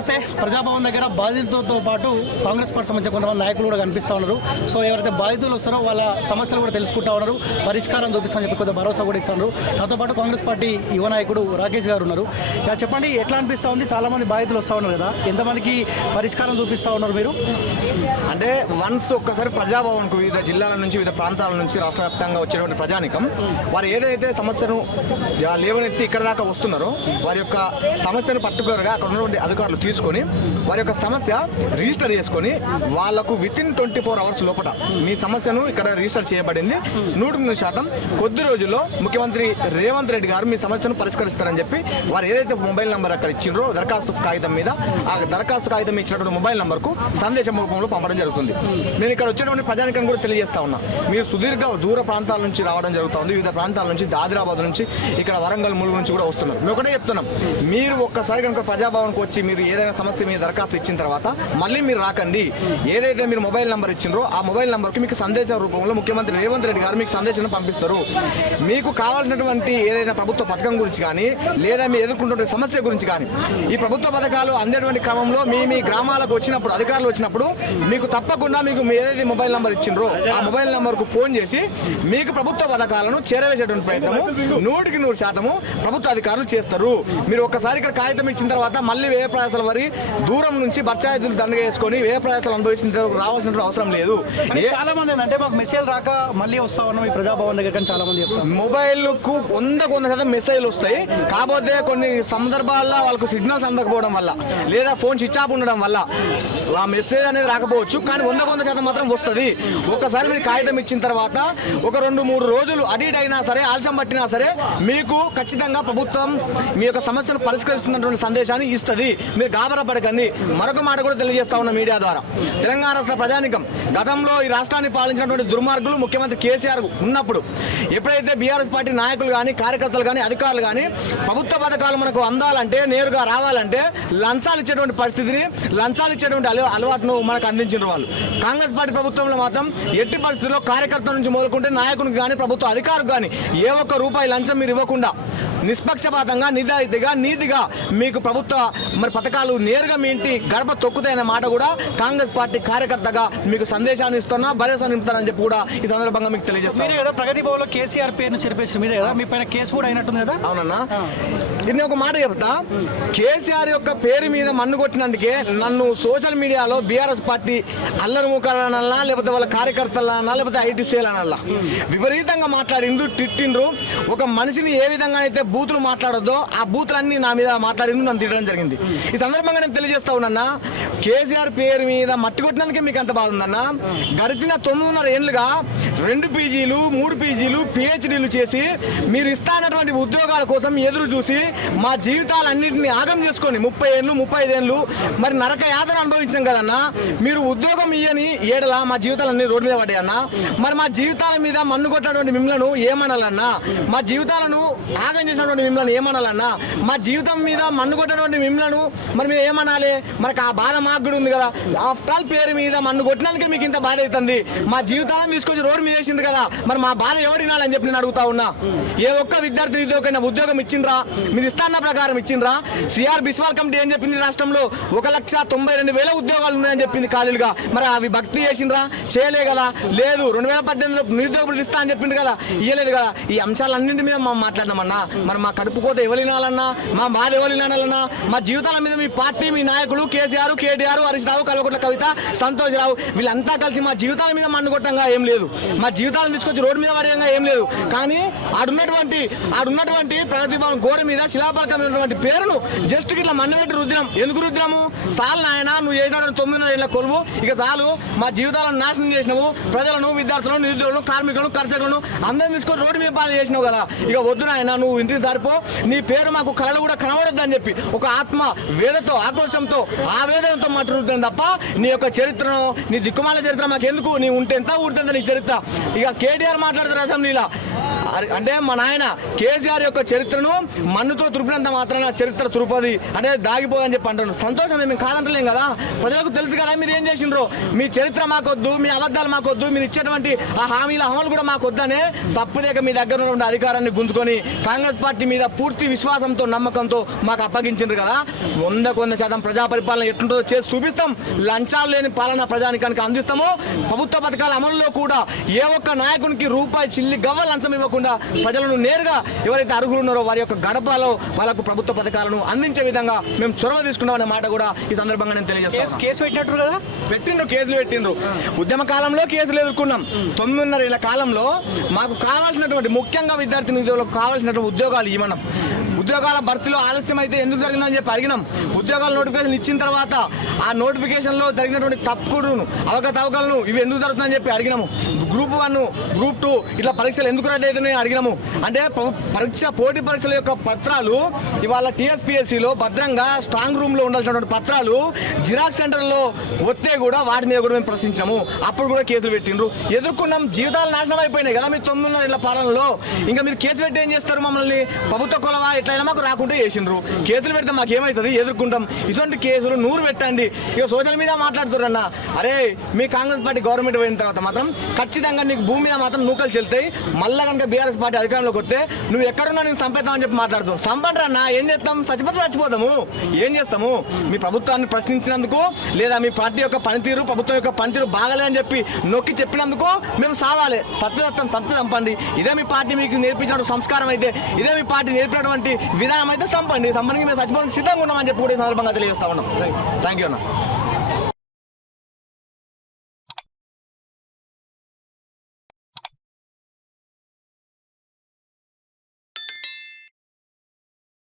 నమస్తే. ప్రజాభవన్ దగ్గర బాధితులతో పాటు కాంగ్రెస్ పార్టీ సంబంధించిన కొంతమంది నాయకులు కూడా కనిపిస్తూ ఉన్నారు. సో ఎవరైతే బాధితులు వస్తారో వాళ్ళ సమస్యలు కూడా తెలుసుకుంటా ఉన్నారు, పరిష్కారం చూపిస్తామని చెప్పి కొంత భరోసా కూడా ఇస్తున్నారు. నాతో పాటు కాంగ్రెస్ పార్టీ యువ నాయకుడు రాకేష్ గారు ఉన్నారు. ఇక చెప్పండి, ఎట్లా అనిపిస్తూ ఉంది? చాలామంది బాధితులు వస్తూ ఉన్నారు కదా, ఎంతమందికి పరిష్కారం చూపిస్తూ ఉన్నారు మీరు? అంటే వన్స్ ఒక్కసారి ప్రజాభవన్కు వివిధ జిల్లాల నుంచి వివిధ ప్రాంతాల నుంచి రాష్ట్ర వ్యాప్తంగా వచ్చేటువంటి ప్రజానికం వారు ఏదైతే సమస్యను లేవనెత్తి ఇక్కడ దాకా వస్తున్నారో వారి యొక్క సమస్యను పర్టికులర్గా అక్కడ ఉన్నటువంటి అధికారులు తీసుకొని వారి యొక్క సమస్య రిజిస్టర్ చేసుకొని వాళ్లకు వితిన్ 24 అవర్స్ లోపల మీ సమస్యను ఇక్కడ రిజిస్టర్ చేయబడింది 100% కొద్ది రోజుల్లో ముఖ్యమంత్రి రేవంత్ రెడ్డి గారు మీ సమస్యను పరిష్కరిస్తారని చెప్పి వారు ఏదైతే మొబైల్ నెంబర్ అక్కడ ఇచ్చిండ్రో దరఖాస్తు కాగితం మీద ఆ దరఖాస్తు కాగితం ఇచ్చినటువంటి మొబైల్ నెంబర్కు సందేశం రూపంలో పంపడం జరుగుతుంది. నేను ఇక్కడ వచ్చేటువంటి ప్రజానికం కూడా తెలియజేస్తా ఉన్నా, మీరు సుదీర్ఘ దూర ప్రాంతాల నుంచి రావడం జరుగుతుంది, వివిధ ప్రాంతాల నుంచి ఆదిలాబాద్ నుంచి ఇక్కడ వరంగల్ ములుగు నుంచి కూడా వస్తున్నారు. మేము ఒకటే చెప్తున్నాం, మీరు ఒక్కసారి కనుక ప్రజాభవన్కి వచ్చి మీరు ఏదైనా సమస్య మీద దరఖాస్తు ఇచ్చిన తర్వాత మళ్ళీ మీరు రాకండి. ఏదైతే మీరు మొబైల్ నెంబర్ ఇచ్చిండ్రో ఆ మొబైల్ నెంబర్కి మీకు సందేశం రూపంలో ముఖ్యమంత్రి రేవంత్ రెడ్డి గారు మీకు సందేశం పంపిస్తారు. మీకు కావాల్సినటువంటి ఏదైనా ప్రభుత్వ పథకం గురించి కానీ లేదా మీరు ఎదుర్కొంటున్న సమస్య గురించి కానీ ఈ ప్రభుత్వ పథకాలు అందేటువంటి క్రమంలో మీ గ్రామాలకు వచ్చినప్పుడు అధికారులు వచ్చినప్పుడు మీకు తప్పకుండా మీకు ఏదైతే మొబైల్ నెంబర్ ఇచ్చిండ్రో ఆ మొబైల్ నెంబర్కు ఫోన్ చేసి మీకు ప్రభుత్వ పథకాలను చేరవేసేటువంటి ప్రయత్నము 100% ప్రభుత్వ అధికారులు చేస్తారు. మీరు ఒక్కసారి ఇక్కడ కాగితం ఇచ్చిన తర్వాత మళ్ళీ వ్యయ ప్రయాసాల వరి దూరం నుంచి బర్చాయితులు దండగా వేసుకొని వ్యయ ప్రయాసాలు అనుభవించిన రావాల్సిన అవసరం లేదు. చాలా మంది అంటే మాకు మెసేజ్ రాక మళ్ళీ వస్తా ఉన్నాం ఈ ప్రజాభవన్ దగ్గర చాలా మంది మొబైల్కు 100% మెసేజ్లు వస్తాయి. కాకపోతే కొన్ని సందర్భాల్లో వాళ్ళకు సిగ్నల్స్ అందకపోవడం వల్ల లేదా ఫోన్ స్విచ్ ఆఫ్ ఉండడం వల్ల ఆ మెసేజ్ అనేది రాకపోవచ్చు, కానీ 100% మాత్రం వస్తుంది. ఒక్కసారి మీరు కాగితం ఇచ్చిన తర్వాత ఒక 2-3 రోజులు అడిట్ అయినా సరే ఆలస్యం పట్టినా సరే మీకు ఖచ్చితంగా ప్రభుత్వం మీ యొక్క సమస్యను పరిష్కరిస్తున్నటువంటి సందేశాన్ని ఇస్తుంది. మీరు గాబరపడకండి. మరొక మాట కూడా తెలియజేస్తా ఉన్న మీడియా ద్వారా, తెలంగాణ రాష్ట్ర ప్రజానికం గతంలో ఈ రాష్ట్రాన్ని పాలించినటువంటి దుర్మార్గులు ముఖ్యమంత్రి కేసీఆర్ ఉన్నప్పుడు ఎప్పుడైతే బీఆర్ఎస్ పార్టీ నాయకులు కానీ కార్యకర్తలు కానీ అధికారులు కానీ ప్రభుత్వ పథకాలు మనకు అందాలంటే నేరుగా రావాలంటే లంచాలు ఇచ్చేటువంటి పరిస్థితిని లంచాలు ఇచ్చేటువంటి అలవాటును మనకు అందించిన వాళ్ళు. కాంగ్రెస్ పార్టీ ప్రభుత్వంలో మాత్రం ఎట్టి పరిస్థితుల్లో కార్యకర్తల నుంచి మొదలుకుంటే నాయకునికి కానీ ప్రభుత్వ అధికారులకు కానీ ఏ ఒక్క రూపాయి లంచం మీరు ఇవ్వకుండా నిష్పక్షపాతంగా నిజాయితీగా నీతిగా మీకు ప్రభుత్వ పథకాలు నేరుగా మీ ఇంటి గడప తొక్కుతాయనే మాట కూడా కాంగ్రెస్ పార్టీ కార్యకర్తగా మీకు సందేశాన్ని ఇస్తున్నా భరోసా నింపుతానని చెప్పి కూడా ఈ సందర్భంగా మీకు తెలియజేస్తాను. ప్రగతి భవన్లో కేసీఆర్ పేరును చెరిపేసిన మీద కదా మీ పైన కేసు కూడా అయినట్టుంది కదా? అవునన్నా, నేను ఒక మాట చెప్తా. కేసీఆర్ యొక్క పేరు మీద మన్ను కొట్టినందుకే నన్ను సోషల్ మీడియాలో బీఆర్ఎస్ పార్టీ అల్లరి ముఖాలనల్లా లేకపోతే వాళ్ళ కార్యకర్తలన్నా లేకపోతే ఐటీసీలనల్లా విపరీతంగా మాట్లాడిండ్రు, తిట్టిండ్రు. ఒక మనిషిని ఏ విధంగా అయితే బూతులు మాట్లాడొద్దో ఆ బూతులన్నీ నా మీద మాట్లాడిండ్రు, నన్ను తిట్టడం జరిగింది. ఈ సందర్భంగా నేను తెలియజేస్తా ఉన్నా, కేసీఆర్ పేరు మీద మట్టి కొట్టినందుకే మీకు అంత బాధ ఉందన్నా. గడిచిన 9.5 ఏళ్ళుగా 2 పీజీలు 3 పీజీలు PhDలు చేసి మీరు ఇస్తానటువంటి ఉద్యోగాల కోసం ఎదురు చూసి మా జీవితాలన్నింటినీ ఆగం చేసుకొని 30 ఏళ్ళు 35 ఏళ్ళు మరి నరక యాతన అనుభవించాం కదన్నా. మీరు ఉద్యోగం ఇయ్యని ఏడలా మా జీవితాలన్నీ రోడ్డు మీద పడ్డాయన్నా. మరి మా జీవితాల మీద మన్ను కొట్టినటువంటి మిమ్మల్ని ఏమనాలన్నా? మా జీవితాలను ఆగం చేసినటువంటి మిమ్మల్ని ఏమనాలన్నా? మా జీవితం మీద మన్ను కొట్టినటువంటి మిమ్మల్ని మరి మేము ఏమనాలి? మనకు ఆ బాధ మాకు కూడా ఉంది కదా. ఆఫ్టర్ ఆల్ పేరు మీద మన్ను కొట్టినందుకే మీకు ఇంత బాధ అవుతుంది. మా జీవితాలను తీసుకొచ్చి రోడ్డు మీద వేసిండ్రు కదా, మరి మా బాధ ఎవరినాలని చెప్పి నేను అడుగుతా ఉన్నా. ఏ ఒక్క విద్యార్థి నిరుద్యోగైనా ఉద్యోగం ఇచ్చిండ్రా? మీరు ఇస్తాన్న ప్రకారం ఇచ్చిండ్రా? సిఆర్ బిస్వాల్ కమిటీ ఏం చెప్పింది? రాష్ట్రంలో 1,92,000 ఉద్యోగాలు ఉన్నాయని చెప్పింది ఖాళీలుగా. మరి అవి భక్తి చేసిండ్రా? చేయలే కదా. లేదు, 2018లో నిరుద్యోగులు ఇస్తా అని చెప్పిండు కదా, ఇయ్యలేదు కదా. ఈ అంశాలన్నింటి మీద మనం మాట్లాడినామన్నా. మరి మా కడుపు కోత ఎవరినాలన్నా, మా బాధ ఎవరినాలన్నా, మా జీవితాల మీద మీ పార్టీ మీ నాయకులు కేసీఆర్ కేటీఆర్ హరీష్ రావు కల్వకుంట్ల కవిత సంతోష్ రావు వీళ్ళంతా కలిసి మా జీవితాల మీద మన్ను కొట్టంగా ఏం లేదు, మా జీవితాలను తీసుకొచ్చి రోడ్డు మీద పడేయంగా ఏం లేదు. కానీ ఆడున్నటువంటి ప్రగతి భవన్ గోడ మీద శిలాపలకమైనటువంటి పేరును జస్ట్ ఇట్లా మన్ను పెట్టి రుద్రం. ఎందుకు రుద్రము? చాలు నాయన, నువ్వు చేసినటువంటి 9.5 ఏళ్ల కొలువు ఇక చాలు. మా జీవితాలను నాశనం చేసినావు. ప్రజలను, విద్యార్థులను, నిరుద్యోగులను, కార్మికులను, కర్షకులను అందరిని తీసుకొని రోడ్డు మీద పాలన చేసినావు కదా. ఇక వద్దు నాయన, నువ్వు ఇంటికి దారిపో. నీ పేరు మాకు కళలు కూడా కనబడద్దు అని చెప్పి ఒక ఆత్మ వేదతో ఆక్రోశంతో ఆవేదనతో మాట్లాడుతుంది తప్ప నీ యొక్క చరిత్రను, నీ దిక్కుమాల చరిత్ర మాకు ఎందుకు? నీ ఉంటే ఎంత ఊడితే నీ చరిత్ర. ఇక కేటీఆర్ మాట్లాడతారు అసెంబ్లీలో, అంటే మా నాయన కేసీఆర్ యొక్క చరిత్రను మన్నుతో తురిపినంత మాత్రాన చరిత్ర తురుపది అంటే దాగిపోదని చెప్పి అంటున్నాను. సంతోషం, మేము కాదంటలేం కదా, ప్రజలకు తెలుసు కదా మీరు ఏం చేసిండ్రో. మీ చరిత్ర మాకొద్దు, మీ అబద్ధాలు మాకొద్దు, మీరు ఇచ్చేటువంటి ఆ హామీల అమలు కూడా మాకొద్దనే సప్పులేక మీ దగ్గర ఉన్నటువంటి అధికారాన్ని గుంజుకొని కాంగ్రెస్ పార్టీ మీద పూర్తి విశ్వాసంతో నమ్మకంతో మాకు అప్పగించిండ్రు కదా. 100% ప్రజా పరిపాలన ఎట్లుంటుందో చేసి చూపిస్తాం. లంచాలు లేని పాలన ప్రజానికానికి అందిస్తాము. ప్రభుత్వ పథకాల అమలులో కూడా ఏ ఒక్క నాయకునికి రూపాయి చిల్లి గవ్వ లంచం ఇవ్వకుండా ప్రజలను నేరుగా ఎవరైతే అర్హులు ఉన్నారో వారి యొక్క గడపలో వాళ్ళకు ప్రభుత్వ పథకాలను అందించే విధంగా మేము చొరవ తీసుకున్నామనే మాట కూడా ఈ సందర్భంగా నేను తెలియజేస్తాను. కేసు పెట్టినట్టు కదా, కేసులు పెట్టిండ్రు. ఉద్యమ కాలంలో కేసులు ఎదుర్కొన్నాం. 9.5 ఏళ్ల కాలంలో మాకు కావాల్సినటువంటి ముఖ్యంగా విద్యార్థి నిధులకు కావాల్సినటువంటి ఉద్యోగాలు ఇవ్వడం, ఉద్యోగాల భర్తీలో ఆలస్యం అయితే ఎందుకు జరిగిందని చెప్పి అడిగినాం. ఉద్యోగాల నోటిఫికేషన్ ఇచ్చిన తర్వాత ఆ నోటిఫికేషన్లో జరిగినటువంటి తప్పుడును అవకతవకలను ఇవి ఎందుకు జరుగుతుందని చెప్పి అడిగినాము. గ్రూప్ 1 గ్రూప్ 2 ఇట్లా పరీక్షలు ఎందుకు రద్దు అవుతున్నాయని అడిగినాము. అంటే పోటీ పరీక్షల యొక్క పత్రాలు ఇవాళ టీఎస్పీఎస్సీలో భద్రంగా స్ట్రాంగ్ రూమ్లో ఉండాల్సినటువంటి పత్రాలు జిరాక్స్ సెంటర్లో వస్తే కూడా వాటి మీద కూడా మేము ప్రశ్నించాము. అప్పుడు కూడా కేసులు పెట్టిండ్రు, ఎదుర్కొన్నాం. జీవితాలు నాశనం అయిపోయినాయి కదా మీ 9.5 ఏళ్ల పాలనలో. ఇంకా మీరు కేసు పెట్టి ఏం చేస్తారు? మమ్మల్ని ప్రభుత్వ కొలవా ఎట్లయినా మాకు రాకుంటే చేసిండ్రు. కేసులు పెడితే మాకు ఏమవుతుంది? ఎదుర్కొంటాం. ఇటువంటి కేసులు 100 పెట్టండి. ఇక సోషల్ మీడియా మాట్లాడుతున్నా, అరే మీ కాంగ్రెస్ పార్టీ గవర్నమెంట్ పోయిన తర్వాత మాత్రం ఖచ్చితంగా నీకు భూమి మీద మాత్రం నూకలు చెల్తాయి. మళ్ళా కనుక బీఆర్ఎస్ పార్టీ అధికారంలోకి వస్తే నువ్వు ఎక్కడున్నా నేను చంపేద్దామని చెప్పి మాట్లాడుతావు. చంపండి అన్న, ఏం చేస్తాం? చచ్చిపోతాము. ఏం చేస్తాము? మీ ప్రభుత్వాన్ని ప్రశ్నించినందుకు లేదా మీ పార్టీ యొక్క పనితీరు ప్రభుత్వం యొక్క పనితీరు బాగలేదని చెప్పి నొక్కి చెప్పినందుకు మేము సావాలి. సత్య చంపండి. ఇదే మీ పార్టీ మీకు నేర్పించిన సంస్కారం అయితే, ఇదే మీ పార్టీ నేర్పినటువంటి విధానం అయితే చంపండి. మేము చచ్చిపోవడానికి సిద్ధంగా ఉన్నామని చెప్పి కూడా ఈ సందర్భంగా తెలియజేస్తా ఉన్నాం. థ్యాంక్ యూ అన్న.